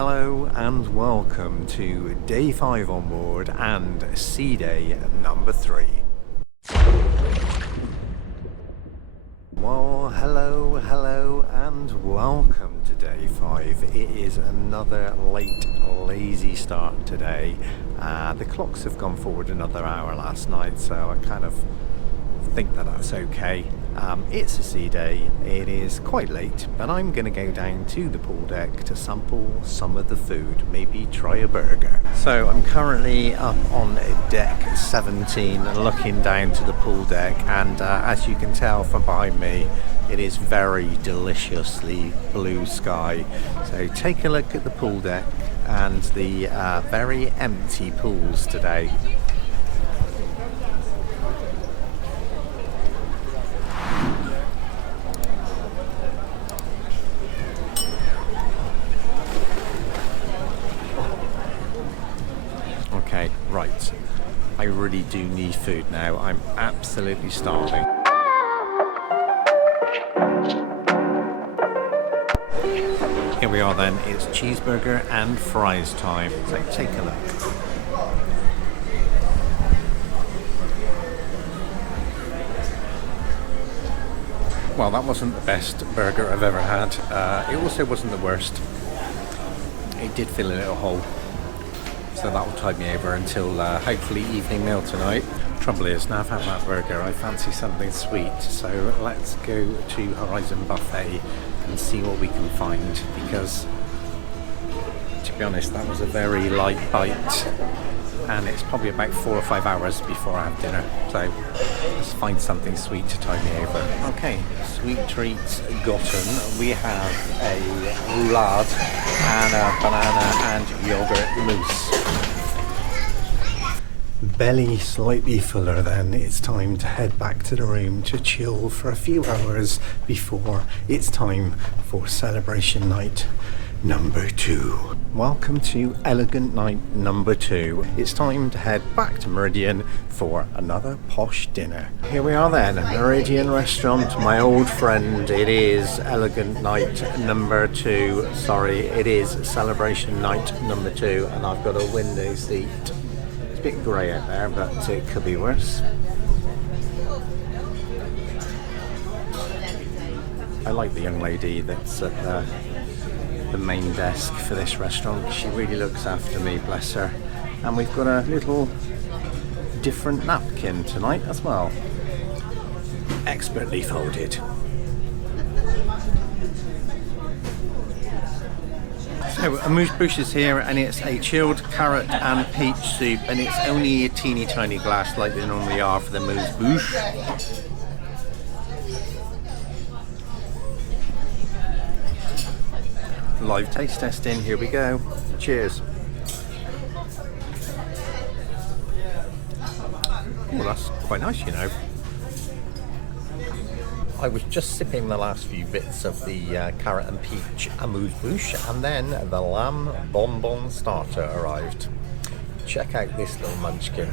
Hello and welcome to day 5 on board and sea day number 3. Well, hello and welcome to day 5. It is another late, lazy start today. The clocks have gone forward another hour last night, so I kind of think that that's okay. It's a sea day, it is quite late, but I'm going to go down to the pool deck to sample some of the food, maybe try a burger. So I'm currently up on deck 17 looking down to the pool deck, and as you can tell from behind me, it is very deliciously blue sky. So take a look at the pool deck and the very empty pools today. Okay, right. I really do need food now. I'm absolutely starving. Here we are then. It's cheeseburger and fries time. So take a look. Well, that wasn't the best burger I've ever had. It also wasn't the worst. It did fill a little hole. So that will tide me over until hopefully evening meal tonight. Trouble is, now I've had that burger, I fancy something sweet. So let's go to Horizon Buffet and see what we can find. Because, to be honest, that was a very light bite. And it's probably about 4 or 5 hours before I have dinner. So let's find something sweet to tide me over. Okay, sweet treats gotten. We have a roulade and a banana and yogurt mousse. Belly slightly fuller then, it's time to head back to the room to chill for a few hours before it's time for celebration night number 2. Welcome to elegant night number 2. It's time to head back to Meridian for another posh dinner. Here we are then, Meridian Restaurant, my old friend. It is elegant night number 2. Sorry, it is celebration night number 2, and I've got a window seat. It's a bit grey out there, but it could be worse. I like the young lady that's at the main desk for this restaurant. She really looks after me, bless her. And we've got a little different napkin tonight as well. Expertly folded. So amuse-bouche is here, and it's a chilled carrot and peach soup, and it's only a teeny tiny glass like they normally are for the amuse-bouche. Live taste testing, here we go. Cheers. Oh, that's quite nice, you know. I was just sipping the last few bits of the carrot and peach amuse-bouche, and then the lamb bonbon starter arrived. Check out this little munchkin.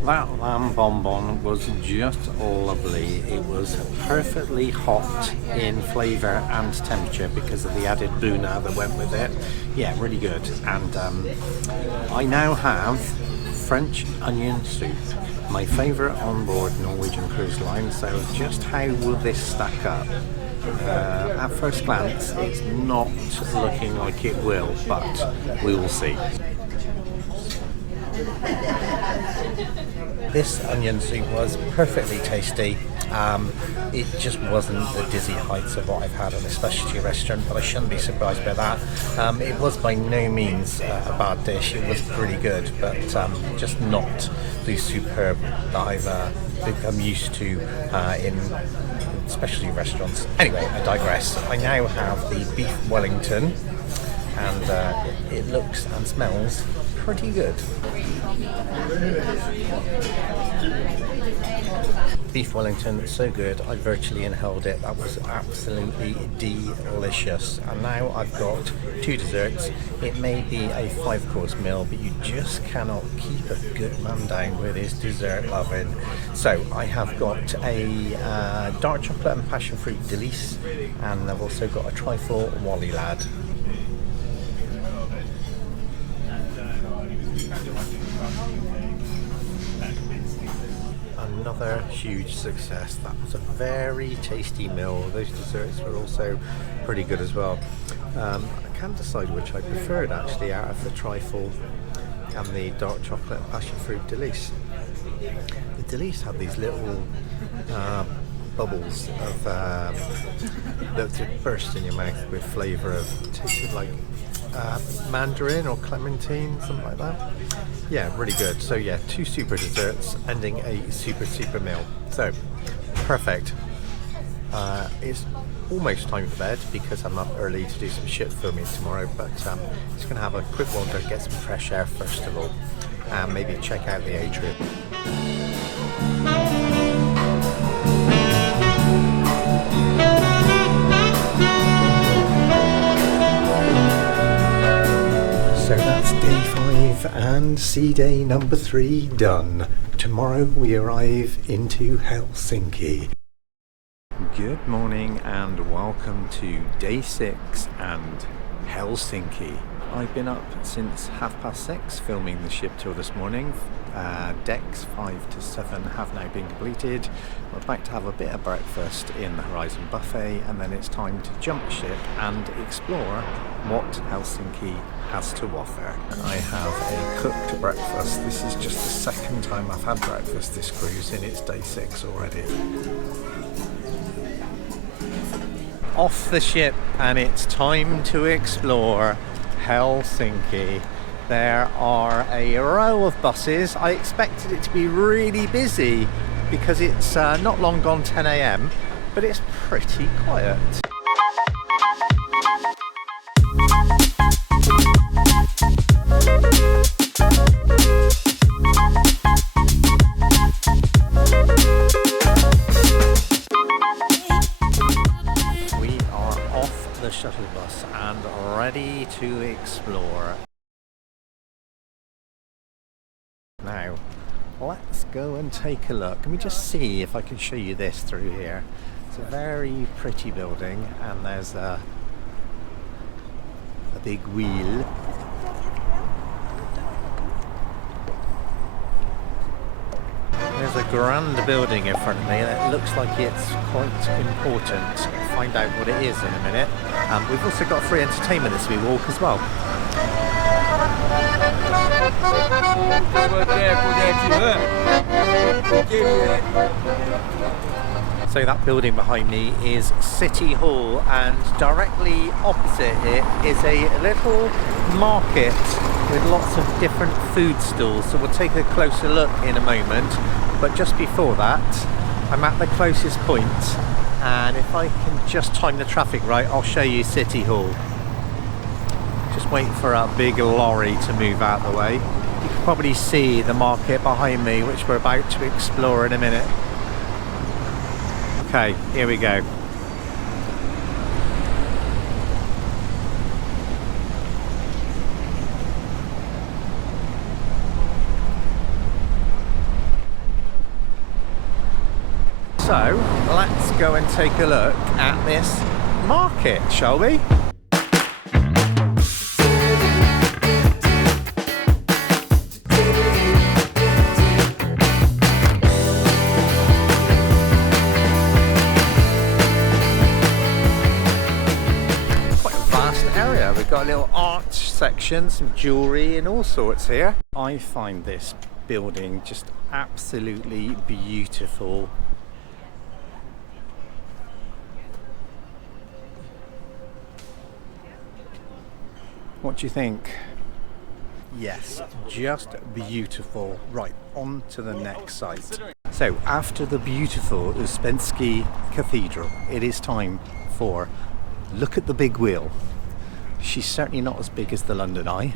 That lamb bonbon was just lovely. It was perfectly hot in flavour and temperature because of the added buna that went with it. Yeah, really good. And I now have French onion soup, my favourite on-board Norwegian cruise line. So just how will this stack up? At first glance, it's not looking like it will, but we will see. This onion soup was perfectly tasty. It just wasn't the dizzy heights of what I've had in a specialty restaurant, but I shouldn't be surprised by that. It was by no means a bad dish. It was pretty good, but just not the superb that I've become used to in specialty restaurants. Anyway, I digress. I now have the beef Wellington, and it looks and smells pretty good. Beef Wellington, so good, I virtually inhaled it. That was absolutely delicious. And now I've got 2 desserts. It may be a 5-course meal, but you just cannot keep a good man down with his dessert loving. So I have got a dark chocolate and passion fruit delice, and I've also got a trifle wally lad. Another huge success. That was a very tasty meal. Those desserts were also pretty good as well. I can't decide which I preferred actually out of the trifle and the dark chocolate and passion fruit delice. The delice had these little bubbles of that would burst in your mouth with flavour of, tasted like mandarin or clementine, something like that. Yeah, really good. So yeah, 2 super desserts ending a super meal. So perfect. It's almost time for bed because I'm up early to do some shit filming tomorrow, but just gonna have a quick wander, get some fresh air first of all, and maybe check out the atrium. So that's day 5 and sea day number 3 done. Tomorrow we arrive into Helsinki. Good morning and welcome to day 6 and Helsinki. I've been up since 6:30 filming the ship tour this morning. Decks 5 to 7 have now been completed. We're about to have a bit of breakfast in the Horizon Buffet, and then it's time to jump ship and explore what Helsinki has to offer. I have a cooked breakfast. This is just the second time I've had breakfast this cruise, and it's day 6 already. Off the ship, and it's time to explore Helsinki. There are a row of buses. I expected it to be really busy because it's not long gone 10 AM, but it's pretty quiet. We are off the shuttle bus and ready to explore. Now, let's go and take a look. Let me just see if I can show you this through here. It's a very pretty building, and there's a big wheel. There's a grand building in front of me that looks like it's quite important. I'll find out what it is in a minute. We've also got free entertainment as we walk as well. So that building behind me is City Hall, and directly opposite it is a little market with lots of different food stalls. So we'll take a closer look in a moment, but just before that I'm at the closest point, and if I can just time the traffic right, I'll show you City Hall. Just wait for a big lorry to move out the way. You can probably see the market behind me, which we're about to explore in a minute. Okay, here we go. So, let's go and take a look at this market, shall we? We've got a little art section, some jewellery and all sorts here. I find this building just absolutely beautiful. What do you think? Yes, just beautiful. Right, on to the next site. So after the beautiful Uspensky Cathedral, it is time for look at the big wheel. She's certainly not as big as the London Eye,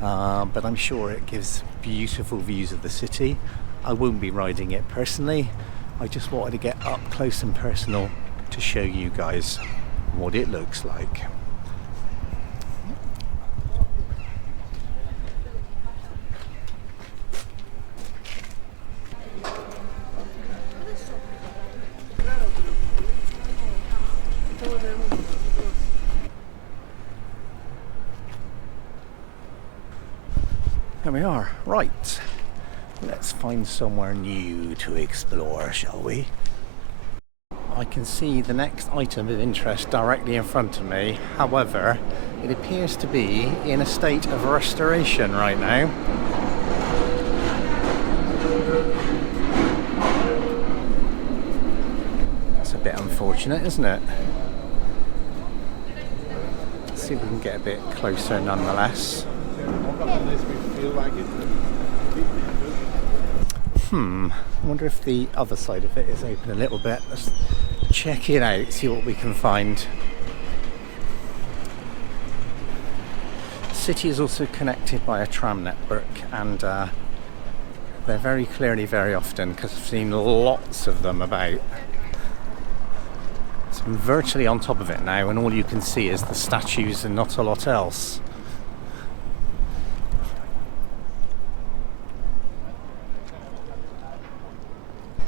but I'm sure it gives beautiful views of the city. I won't be riding it personally. I just wanted to get up close and personal to show you guys what it looks like. There we are. Right, let's find somewhere new to explore, shall we? I can see the next item of interest directly in front of me. However, it appears to be in a state of restoration right now. That's a bit unfortunate, isn't it? Let's see if we can get a bit closer nonetheless. I wonder if the other side of it is open a little bit. Let's check it out, see what we can find. The city is also connected by a tram network, and they're very clearly very often, because I've seen lots of them about. So I'm virtually on top of it now, and all you can see is the statues and not a lot else.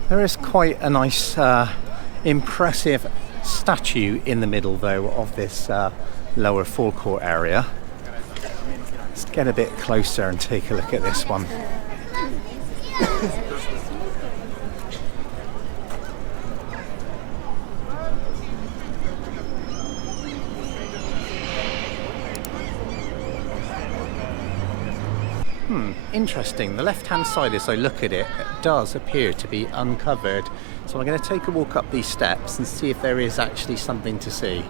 There is quite a nice, impressive statue in the middle, though, of this lower forecourt area. Let's get a bit closer and take a look at this one. Interesting. The left-hand side, as I look at it, does appear to be uncovered. So I'm going to take a walk up these steps and see if there is actually something to see.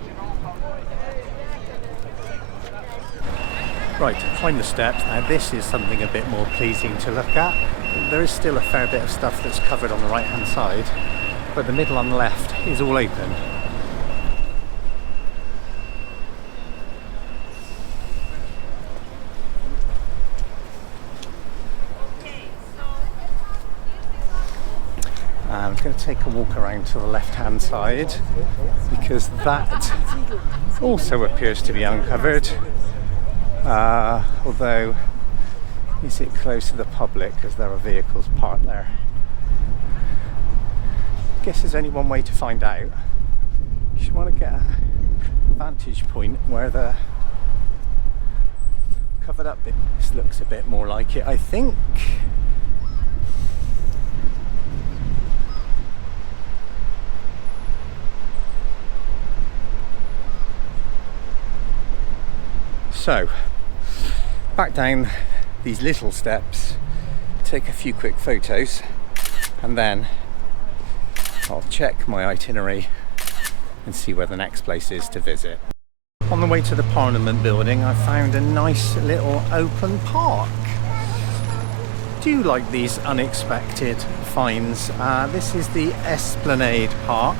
Right, climb the steps. Now this is something a bit more pleasing to look at. There is still a fair bit of stuff that's covered on the right-hand side, but the middle on the left is all open. I'm going to take a walk around to the left-hand side, because that also appears to be uncovered. Although, is it close to the public, because there are vehicles parked there? I guess there's only one way to find out. You should want to get a vantage point where the covered up bit. This looks a bit more like it, I think. So, back down these little steps, take a few quick photos, and then I'll check my itinerary and see where the next place is to visit. On the way to the Parliament building, I found a nice little open park. Do like these unexpected finds. This is the Esplanade Park.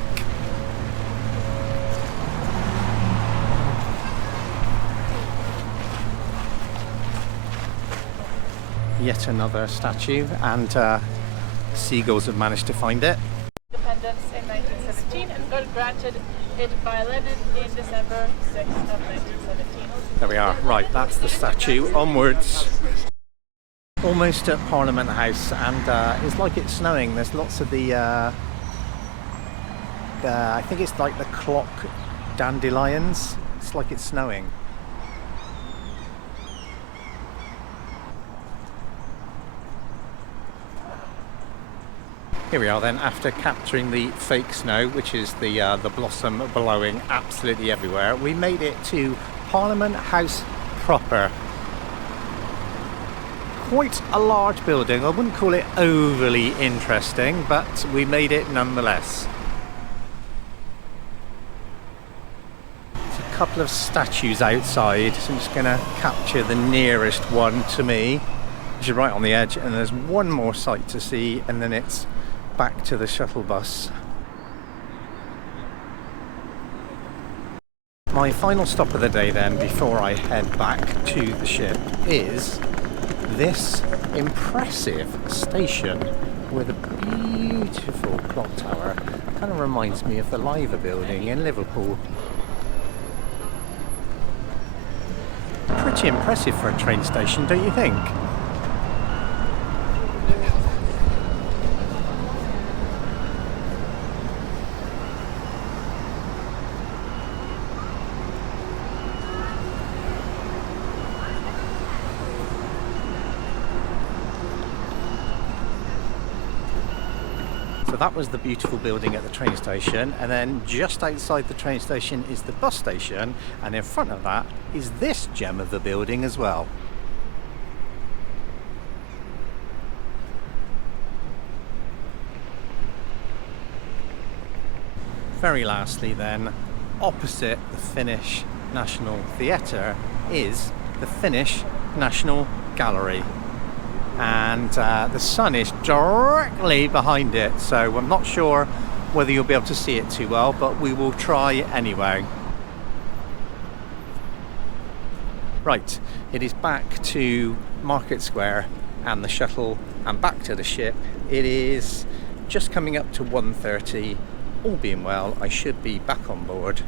Yet another statue, and seagulls have managed to find it. Independence in 1917 and got granted it by Lenin in December 6th of 1917. There we are. Right, that's the statue. Onwards. Almost at Parliament House, and it's like it's snowing. There's lots of the I think it's like the clock dandelions. It's like it's snowing. Here we are then, after capturing the fake snow, which is the blossom blowing absolutely everywhere. We made it to Parliament House proper. Quite a large building. I wouldn't call it overly interesting, but we made it nonetheless. There's a couple of statues outside, so I'm just going to capture the nearest one to me, which is right on the edge, and there's one more site to see, and then it's back to the shuttle bus. My final stop of the day then, before I head back to the ship, is this impressive station with a beautiful clock tower. Kind of reminds me of the Liver building in Liverpool. Pretty impressive for a train station, don't you think? So that was the beautiful building at the train station, and then just outside the train station is the bus station, and in front of that is this gem of the building as well. Very lastly then, opposite the Finnish National Theatre is the Finnish National Gallery. And the sun is directly behind it, so I'm not sure whether you'll be able to see it too well, but we will try anyway. Right, it is back to Market Square and the shuttle and back to the ship. It is just coming up to 1:30. All being well, I should be back on board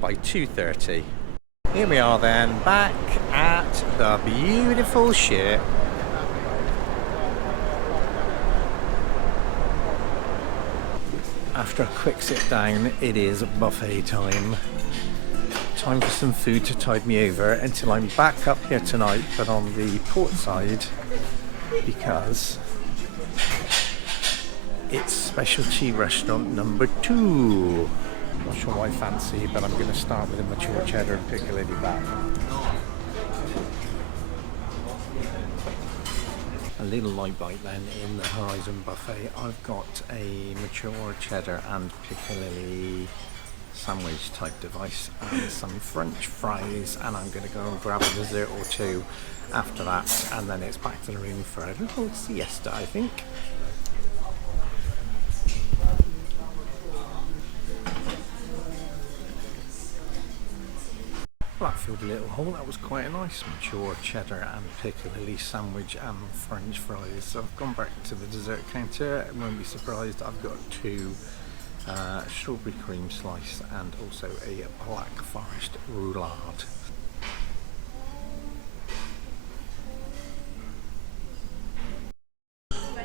by 2:30. Here we are then, back at the beautiful ship. After a quick sit down, it is buffet time. Time for some food to tide me over until I'm back up here tonight, but on the port side, because it's specialty restaurant number 2. Not sure what I fancy, but I'm going to start with a mature cheddar and Piccalilli back. A little light bite then in the Horizon buffet. I've got a mature cheddar and Piccalilli sandwich type device and some French fries, and I'm going to go and grab a dessert or two after that, and then it's back to the room for a little siesta, I think. That filled a little hole. That was quite a nice mature cheddar and Piccalilli sandwich and French fries. So I've gone back to the dessert counter and won't be surprised I've got 2 strawberry cream slice and also a black forest roulade.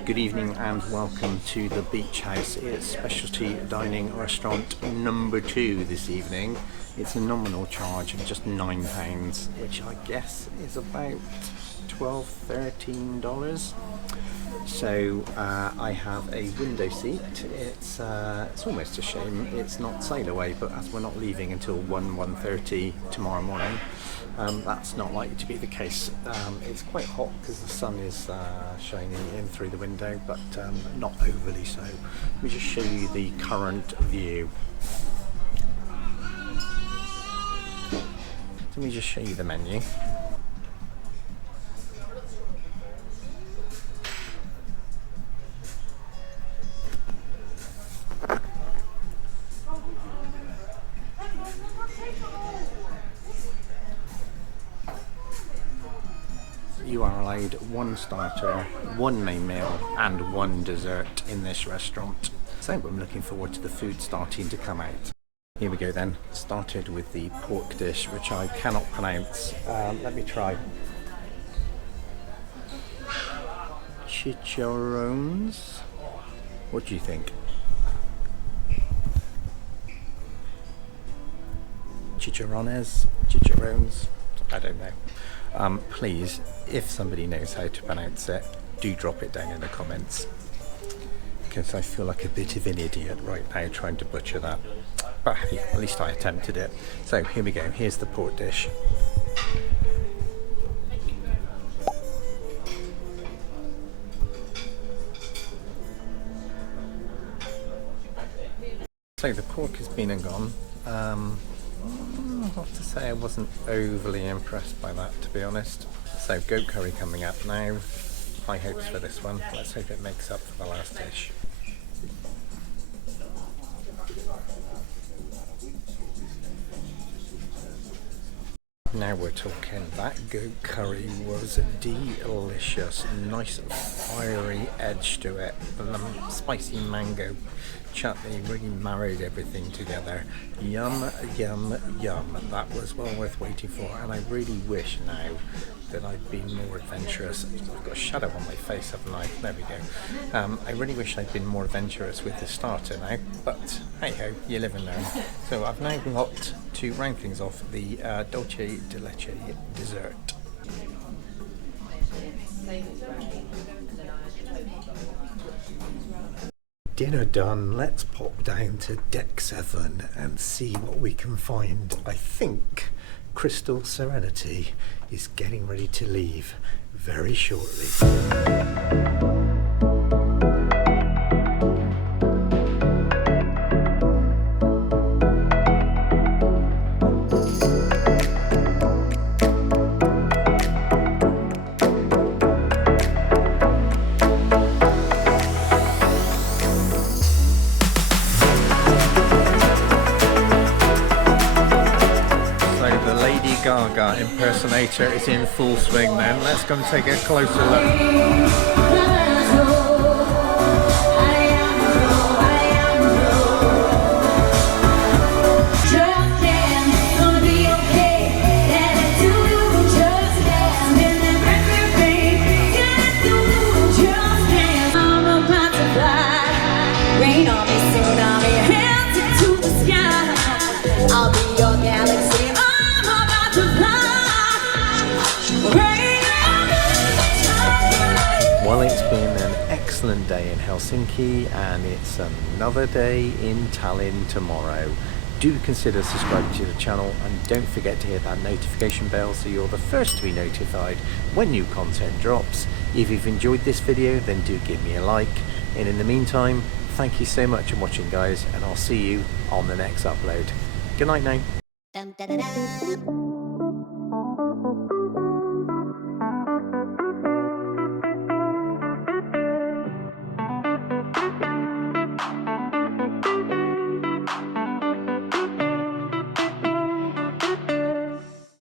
Good evening and welcome to the Beach House. It's specialty dining restaurant number 2 this evening. It's a nominal charge of just £9, which I guess is about $12–13. So I have a window seat. It's almost a shame it's not sail away, but as we're not leaving until 1:30 tomorrow morning, that's not likely to be the case. It's quite hot because the sun is shining in through the window, but not overly so. Let me just show you the current view. Let me just show you the menu. You are allowed 1 starter, 1 main meal and 1 dessert in this restaurant. So I'm looking forward to the food starting to come out. Here we go then. Started with the pork dish, which I cannot pronounce. Let me try. Chicharrones. What do you think? Chicharrones? Chicharrones? I don't know. Please, if somebody knows how to pronounce it, do drop it down in the comments, because I feel like a bit of an idiot right now trying to butcher that. But hey, at least I attempted it. So here we go. Here's the pork dish. So the pork has been and gone. I have to say I wasn't overly impressed by that, to be honest. So goat curry coming up now. High hopes for this one. Let's hope it makes up for the last dish. Now we're talking. That goat curry was delicious. Nice fiery edge to it. The spicy mango chutney really married everything together. Yum, yum, yum. That was well worth waiting for, and I really wish now that I'd been more adventurous. I've got a shadow on my face, haven't I? There we go. I really wish I'd been more adventurous with the starter now, but hey ho, you live and learn. So I've now got to round things off the dolce de leche dessert. Dinner done, let's pop down to deck 7 and see what we can find. I think Crystal Serenity is getting ready to leave very shortly. Gaga impersonator is in full swing then. Let's go and take a closer look. Well, it's been an excellent day in Helsinki and it's another day in Tallinn tomorrow. Do consider subscribing to the channel and don't forget to hit that notification bell so you're the first to be notified when new content drops. If you've enjoyed this video, then do give me a like. And in the meantime, thank you so much for watching, guys, and I'll see you on the next upload. Good night now.